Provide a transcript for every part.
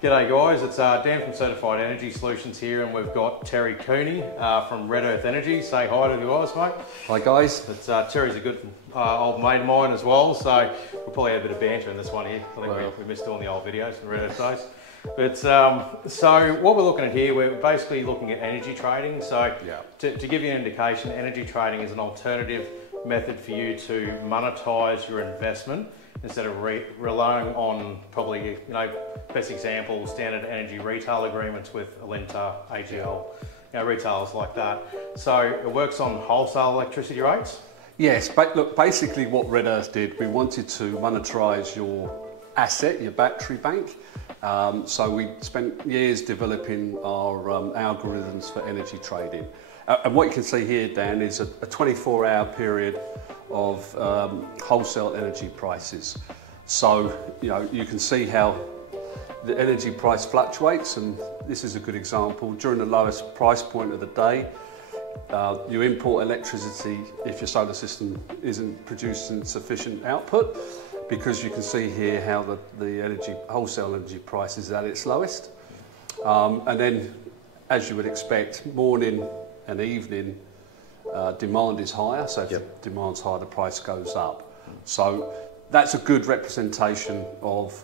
G'day guys, it's Dan from Certified Energy Solutions here, and we've got Terry 𝐏𝐚𝐫𝐭 from RedEarth Energy. Say hi to the guys, mate. Hi guys. Terry's a good old mate of mine as well, so we'll probably have a bit of banter in this one here. I think we missed doing the old videos in RedEarth days. But so what we're looking at here, we're basically looking at energy trading. So to give you an indication, energy trading is an alternative method for you to monetize your investment instead of relying on probably, best example, standard energy retail agreements with Alinta, AGL, retailers like that. So it works on wholesale electricity rates. Yes, but look, basically what RedEarth did, we wanted to monetize your asset, your battery bank. So we spent years developing our algorithms for energy trading. And what you can see here, Dan, is a 24-hour period of wholesale energy prices. So, you can see how the energy price fluctuates, and this is a good example. During the lowest price point of the day, you import electricity if your solar system isn't producing sufficient output, because you can see here how the wholesale energy price is at its lowest. And then, as you would expect, morning and evening demand is higher, so if the demand's higher, the price goes up. So that's a good representation of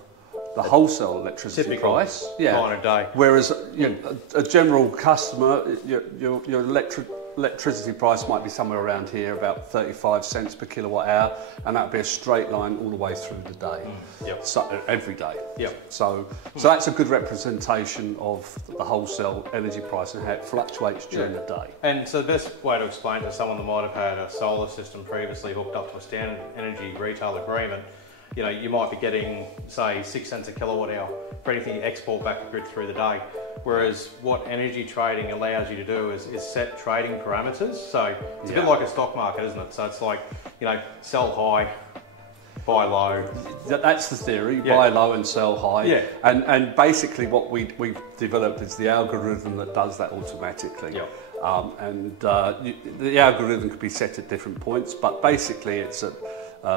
the wholesale electricity price. Line of day. Whereas a general customer, your electricity price might be somewhere around here, about 35 cents per kilowatt hour, and that'd be a straight line all the way through the day. So every day. So that's a good representation of the wholesale energy price and how it fluctuates during the day. And so the best way to explain to someone that might have had a solar system previously hooked up to a standard energy retail agreement, you might be getting, say, 6 cents a kilowatt hour for anything you export back to grid through the day. Whereas what energy trading allows you to do is set trading parameters. So it's a bit like a stock market, isn't it? So it's like, sell high, buy low. That's the theory, buy low and sell high. And basically what we've developed is the algorithm that does that automatically. The algorithm could be set at different points, but basically it's at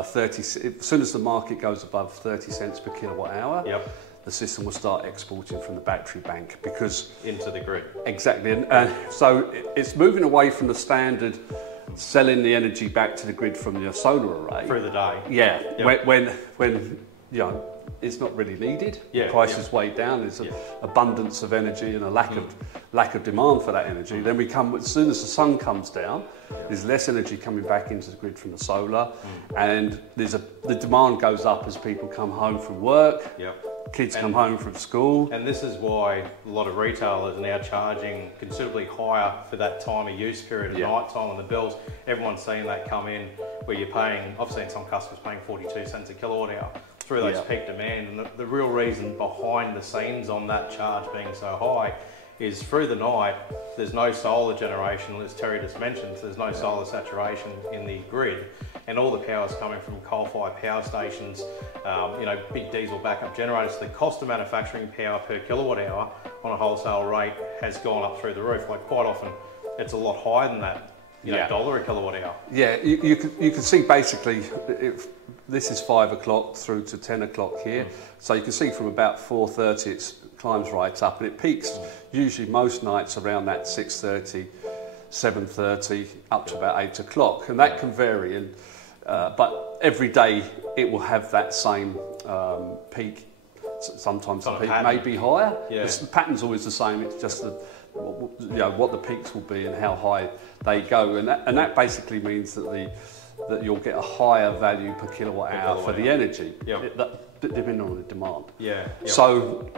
30, as soon as the market goes above 30 cents per kilowatt hour, the system will start exporting from the battery bank, because into the grid. Exactly, and so it's moving away from the standard selling the energy back to the grid from your solar array through the day. When it's not really needed. The price is way down. There's an abundance of energy and a lack of demand for that energy. Then as soon as the sun comes down, there's less energy coming back into the grid from the solar, and the demand goes up as people come home from work. Kids come home from school. And this is why a lot of retailers are now charging considerably higher for that time of use period at night time on the bills. Everyone's seeing that come in, where you're paying, I've seen some customers paying 42 cents a kilowatt hour through those peak demand. And the real reason behind the scenes on that charge being so high is through the night, there's no solar generation, as Terry just mentioned, so there's no solar saturation in the grid, and all the power's coming from coal-fired power stations, big diesel backup generators. So the cost of manufacturing power per kilowatt hour on a wholesale rate has gone up through the roof. Like, quite often, it's a lot higher than that, $1 a kilowatt hour. You can see basically, this is 5 o'clock through to 10 o'clock here, so you can see from about 4:30 it climbs right up, and it peaks usually most nights around that 6:30, 7:30 up to about 8 o'clock, and that can vary. But every day it will have that same peak. Sometimes the peak may be higher. The pattern's always the same. It's just what the peaks will be and how high they go, and that basically means that you'll get a higher value per kilowatt hour for the energy, depending on the demand. So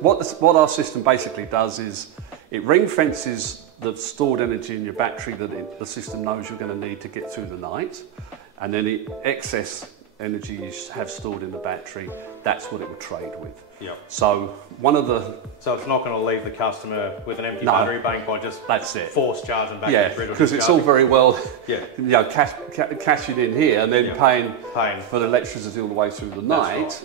what our system basically does is it ring fences the stored energy in your battery that the system knows you're going to need to get through the night, and then the excess energy you have stored in the battery, that's what it will trade with. So So it's not going to leave the customer with an empty battery bank by just force charging back to the grid. Because it's all very well, cashing in here and then paying for the electricity all the way through the night.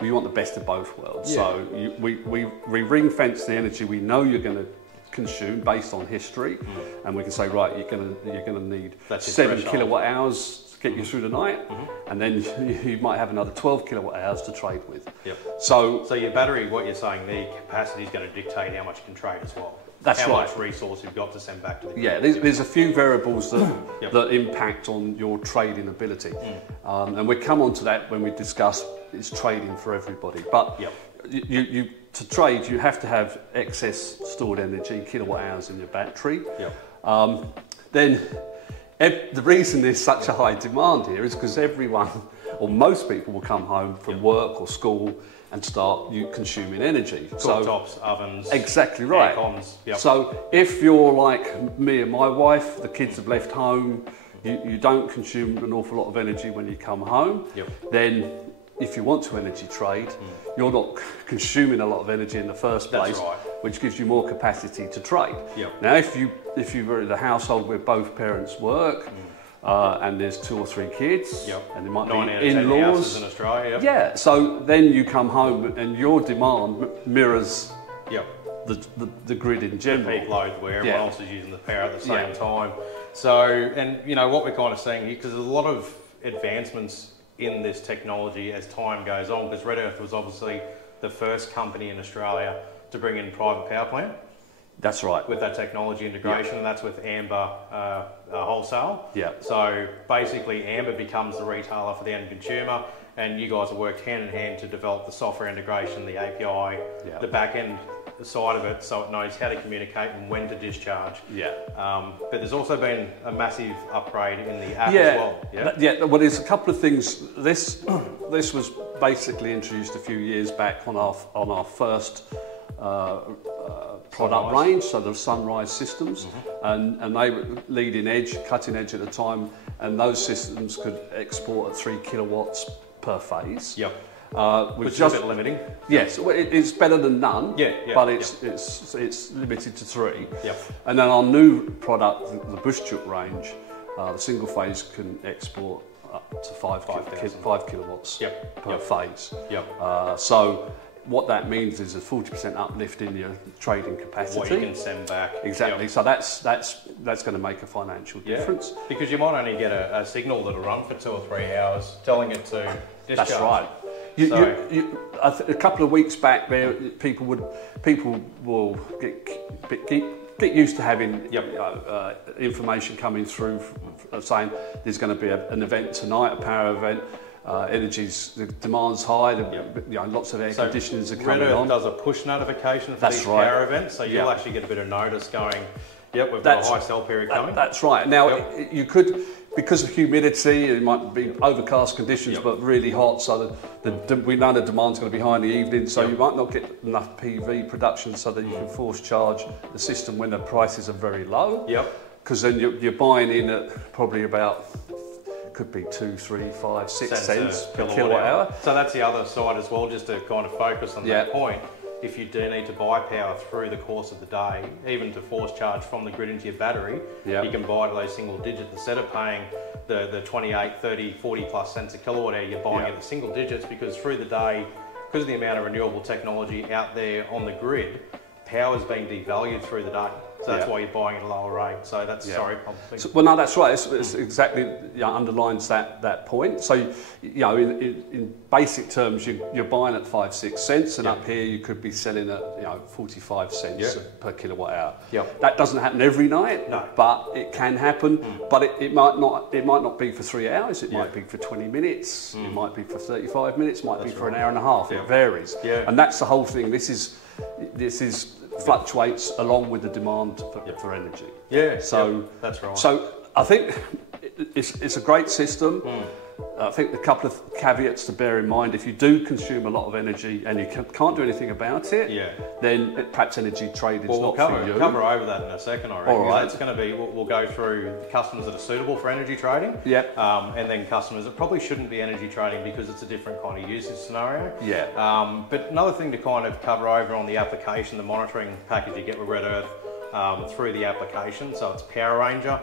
We want the best of both worlds. So we ring fence the energy we know you're going to consume based on history, and we can say, right, you're going to need 7 kilowatt hours get you through the night, and then you might have another 12 kilowatt hours to trade with. Yep. So your battery, what you're saying, the capacity is going to dictate how much you can trade as well. That's how right. much resource you've got to send back to the grid. yeah, there's a few variables that impact on your trading ability, and we'll come on to that when we discuss it's trading for everybody. But you to trade, you have to have excess stored energy, kilowatt hours in your battery. Then the reason there's such a high demand here is because everyone, or most people, will come home from work or school and start consuming energy. Cooktops, ovens. Exactly right. Aircons. So if you're like me and my wife, the kids have left home, you don't consume an awful lot of energy when you come home, then if you want to energy trade, you're not consuming a lot of energy in the first place, which gives you more capacity to trade. Now, if you were in a household where both parents work, and there's 2 or 3 kids, and there might be in-laws in Australia. So then you come home and your demand mirrors the grid in general. The peak load where everyone else is using the power at the same time. So, and you know what we're kind of seeing here, because there's a lot of advancements in this technology as time goes on, because RedEarth was obviously the first company in Australia to bring in private power plant. That's right. With that technology integration, and that's with Amber Wholesale. So basically Amber becomes the retailer for the end consumer, and you guys have worked hand in hand to develop the software integration, the API, the back end side of it, so it knows how to communicate and when to discharge. But there's also been a massive upgrade in the app as well. Well, there's a couple of things. This was basically introduced a few years back on our first product range, so the Sunrise systems, and they were leading edge, cutting edge at the time, and those systems could export at 3 kilowatts per phase. Which is a bit limiting. Yes, it's better than none, but it's limited to 3. And then our new product, the Bushchuk range, the single phase can export up to 5 kilowatts per phase. So what that means is a 40% uplift in your trading capacity. What you can send back. Exactly. So that's going to make a financial difference. Because you might only get a signal that'll run for 2 or 3 hours, telling it to discharge. That's right. A couple of weeks back, people will get used to having information coming through saying there's going to be an event tonight, a power event. The demand's high. Lots of air conditioners are coming on. RedEarth does a push notification for these power events, so you'll actually get a bit of notice going. We've got a high sell period coming. That's right. Now you could, because of humidity, it might be overcast conditions, but really hot. So we know the demand's going to be high in the evening. So you might not get enough PV production so that you can force charge the system when the prices are very low. Because then you're buying in at probably about, could be 2, 3, 5, 6 cents per kilowatt hour. So that's the other side as well, just to kind of focus on that point. If you do need to buy power through the course of the day, even to force charge from the grid into your battery, you can buy to those single digits. Instead of paying the 28, 30, 40 plus cents a kilowatt hour, you're buying at the single digits, because through the day, because of the amount of renewable technology out there on the grid, power's being devalued through the day. So that's why you're buying at a lower rate. So that's, well, no, that's right. It's exactly, underlines that point. So, in basic terms, you're buying at 5, 6 cents, and up here you could be selling at, 45 cents per kilowatt hour. That doesn't happen every night, but it can happen. But it might not be for 3 hours. It might be for 20 minutes. It might be for 35 minutes. It might be for an hour and a half. It varies. And that's the whole thing. This is fluctuates along with the demand for energy. So that's right. So I think it's a great system. I think a couple of caveats to bear in mind: if you do consume a lot of energy and you can't do anything about it, then perhaps energy trade is not for you. We'll cover over that in a second, I reckon. All right. It's going to be, we'll go through customers that are suitable for energy trading, and then customers that probably shouldn't be energy trading because it's a different kind of usage scenario. But another thing to kind of cover over on the application, the monitoring package you get with RedEarth through the application. So it's Power Ranger.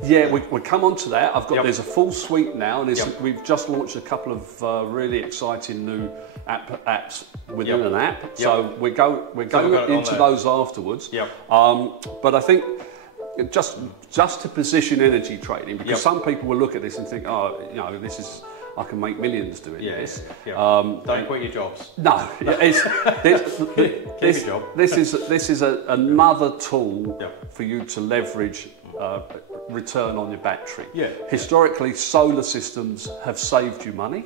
We come on to that. There's a full suite now, and we've just launched a couple of really exciting new apps within an app. So we're going into those afterwards. But I think just to position energy trading, because some people will look at this and think, oh, you know, this is, I can make millions doing this. Don't quit your jobs. No, this is another tool for you to leverage return on your battery. Historically, solar systems have saved you money,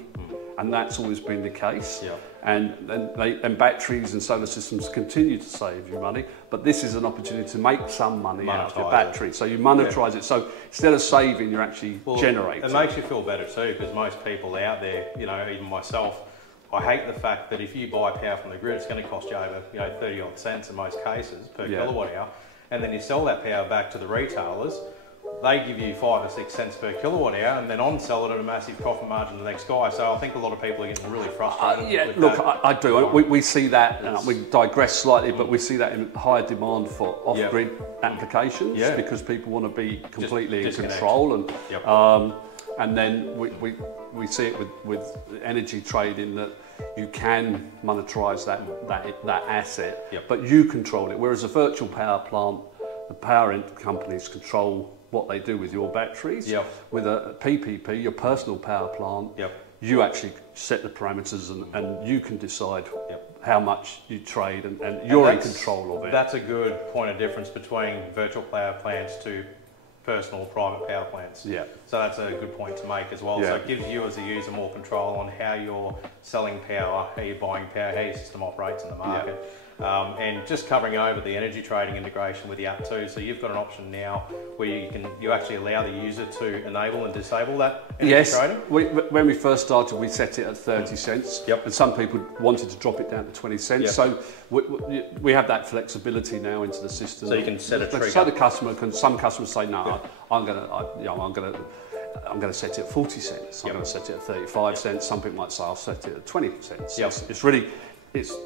and that's always been the case. And batteries and solar systems continue to save you money, but this is an opportunity to make some money out of your battery. So you monetize it. So instead of saving, you're actually generating. It makes you feel better too, because most people out there, you know, even myself, I hate the fact that if you buy power from the grid, it's going to cost you over, you know, 30 odd cents in most cases per kilowatt hour, and then you sell that power back to the retailers. They give you 5 or 6 cents per kilowatt hour, and then on sell it at a massive profit margin to the next guy. So I think a lot of people are getting really frustrated. Look, I do. We see that. We digress slightly, but we see that in higher demand for off-grid applications because people want to be completely in control, and then we see it with energy trading that you can monetize that asset, but you control it. Whereas a virtual power plant, the power companies control what they do with your batteries. With a PPP, your personal power plant, you actually set the parameters and you can decide how much you trade, and you're in control of it. That's a good point of difference between virtual power plants to personal private power plants. So that's a good point to make as well. So it gives you as a user more control on how you're selling power, how you're buying power, how your system operates in the market. And just covering over the energy trading integration with the app too. So you've got an option now where you actually allow the user to enable and disable that energy trading. When we first started, we set it at 30 cents, and some people wanted to drop it down to 20 cents. So we have that flexibility now into the system. So you can set a trigger. So the customer can. Some customers say, no, I'm going to set it at 40 cents. I'm going to set it at 35 cents. Some people might say, I'll set it at 20 cents. It's really.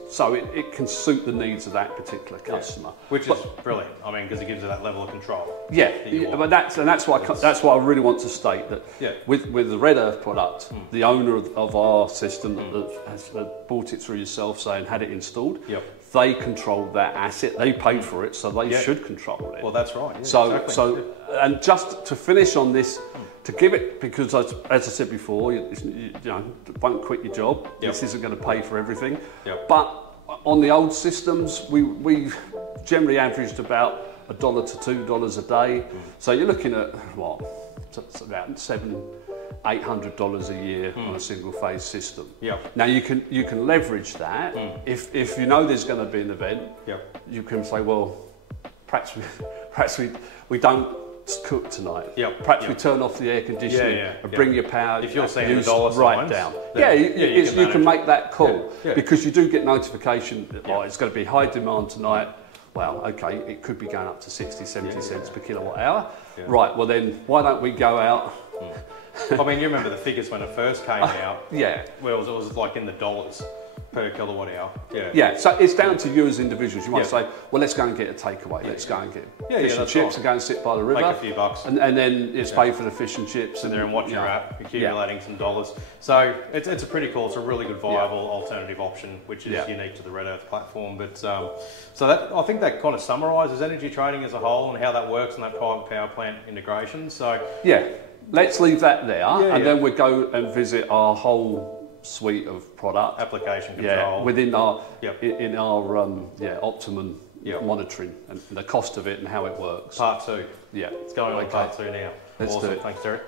So it can suit the needs of that particular customer, which is brilliant. I mean, because it gives you that level of control. But that's why I really want to state that with the RedEarth product, the owner of our system that has bought it through yourself, say, and had it installed, they control that asset. They paid for it, so they should control it. Well, that's right. And just to finish on this. To give it, because as I said before, you won't quit your job. This isn't going to pay for everything. But on the old systems, we generally averaged about $1 to $2 a day. So you're looking at what? It's about $700-800 a year on a single phase system. Now you can leverage that if you know there's going to be an event. You can say, well, perhaps we don't cook tonight. Perhaps we turn off the air conditioning and bring your power if you're seeing the dollar signs, down. You can make that call because you do get notification that it's going to be high demand tonight. Well, okay, it could be going up to 60, 70 cents per kilowatt hour. Right, well then, why don't we go out? I mean, you remember the figures when it first came out. Where it was like in the dollars per kilowatt hour. So it's down to you as individuals. You might say, well, let's go and get a takeaway. Let's go and get fish and chips and go and sit by the river. Make a few bucks. And then it's paid for the fish and chips. Sit there and watch your app, accumulating some dollars. So it's a pretty cool, it's a really good viable alternative option, which is unique to the RedEarth platform. But so that, I think that kind of summarises energy trading as a whole and how that works in that private power plant integration. So let's leave that there, and then we'll go and visit our whole suite of product application control within our in our Optimum monitoring and the cost of it and how it works. Part 2. It's going on part 2 now. Let's do it. Thanks, Derek.